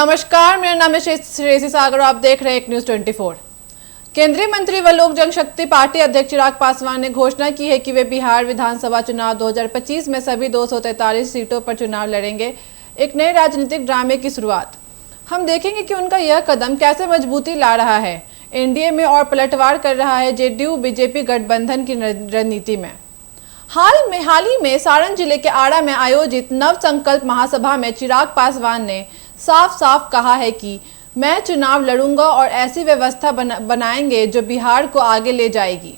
नमस्कार, मेरा नाम है श्रेयसी सागर और आप देख रहे हैं एक न्यूज 24। केंद्रीय मंत्री व लोक जनशक्ति पार्टी अध्यक्ष चिराग पासवान ने घोषणा की है कि वे बिहार विधानसभा चुनाव 2025 में सभी 243 सीटों पर चुनाव लड़ेंगे। एक नए राजनीतिक ड्रामे की शुरुआत। हम देखेंगे कि उनका यह कदम कैसे मजबूती ला रहा है एनडीए में और पलटवार कर रहा है जेडीयू बीजेपी गठबंधन की रणनीति में। हाल ही में सारण जिले के आड़ा में आयोजित नव संकल्प महासभा में चिराग पासवान ने साफ साफ कहा है कि मैं चुनाव लड़ूंगा और ऐसी व्यवस्था बनाएंगे जो बिहार को आगे ले जाएगी।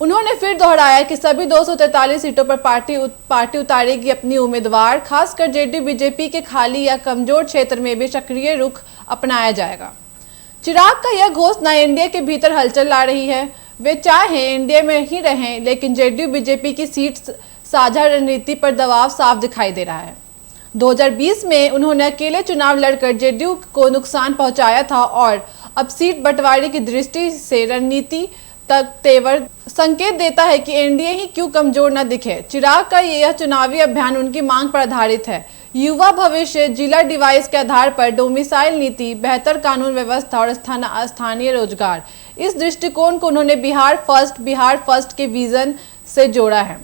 उन्होंने फिर दोहराया कि सभी 243 सीटों पर पार्टी उतारेगी अपनी उम्मीदवार, खासकर जेडीयू बीजेपी के खाली या कमजोर क्षेत्र में भी सक्रिय रुख अपनाया जाएगा। चिराग का यह घोषणा एनडीए के भीतर हलचल ला रही है। वे चाहे एनडीए में ही रहें, लेकिन जेडीयू बीजेपी की सीट साझा रणनीति पर दबाव साफ दिखाई दे रहा है। 2020 में उन्होंने अकेले चुनाव लड़कर जेडीयू को नुकसान पहुंचाया था और अब सीट बंटवारे की दृष्टि से रणनीति तक तेवर संकेत देता है कि एनडीए ही क्यों कमजोर न दिखे। चिराग का यह चुनावी अभियान उनकी मांग पर आधारित है। युवा भविष्य, जिला डिवाइस के आधार पर डोमिसाइल नीति, बेहतर कानून व्यवस्था और स्थानीय रोजगार, इस दृष्टिकोण को उन्होंने बिहार फर्स्ट के विजन से जोड़ा है,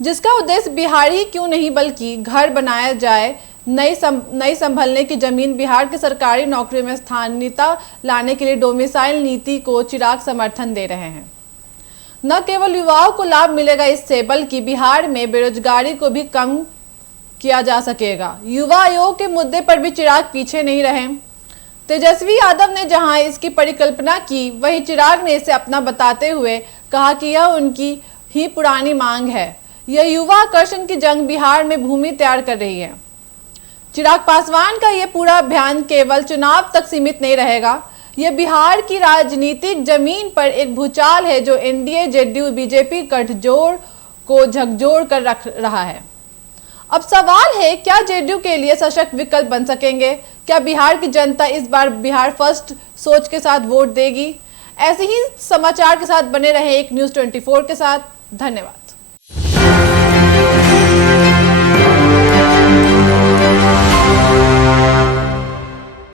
जिसका उद्देश्य बिहारी क्यों नहीं बल्कि घर बनाया जाए। नई संभलने की जमीन, बिहार की सरकारी नौकरियों में स्थानीयता लाने के लिए डोमिसाइल नीति को चिराग समर्थन दे रहे हैं। न केवल युवाओं को लाभ मिलेगा इससे, बल्कि बिहार में बेरोजगारी को भी कम किया जा सकेगा। युवा आयोग के मुद्दे पर भी चिराग पीछे नहीं रहे। तेजस्वी यादव ने जहां इसकी परिकल्पना की, वहीं चिराग ने इसे अपना बताते हुए कहा कि यह उनकी ही पुरानी मांग है। यह युवा आकर्षण की जंग बिहार में भूमि तैयार कर रही है। चिराग पासवान का यह पूरा अभियान केवल चुनाव तक सीमित नहीं रहेगा। यह बिहार की राजनीतिक जमीन पर एक भूचाल है जो एनडीए जेडीयू बीजेपी गठजोड़ को झकझोर कर रख रहा है। अब सवाल है, क्या जेडीयू के लिए सशक्त विकल्प बन सकेंगे? क्या बिहार की जनता इस बार बिहार फर्स्ट सोच के साथ वोट देगी? ऐसे ही समाचार के साथ बने रहे एक न्यूज 24 के साथ। धन्यवाद।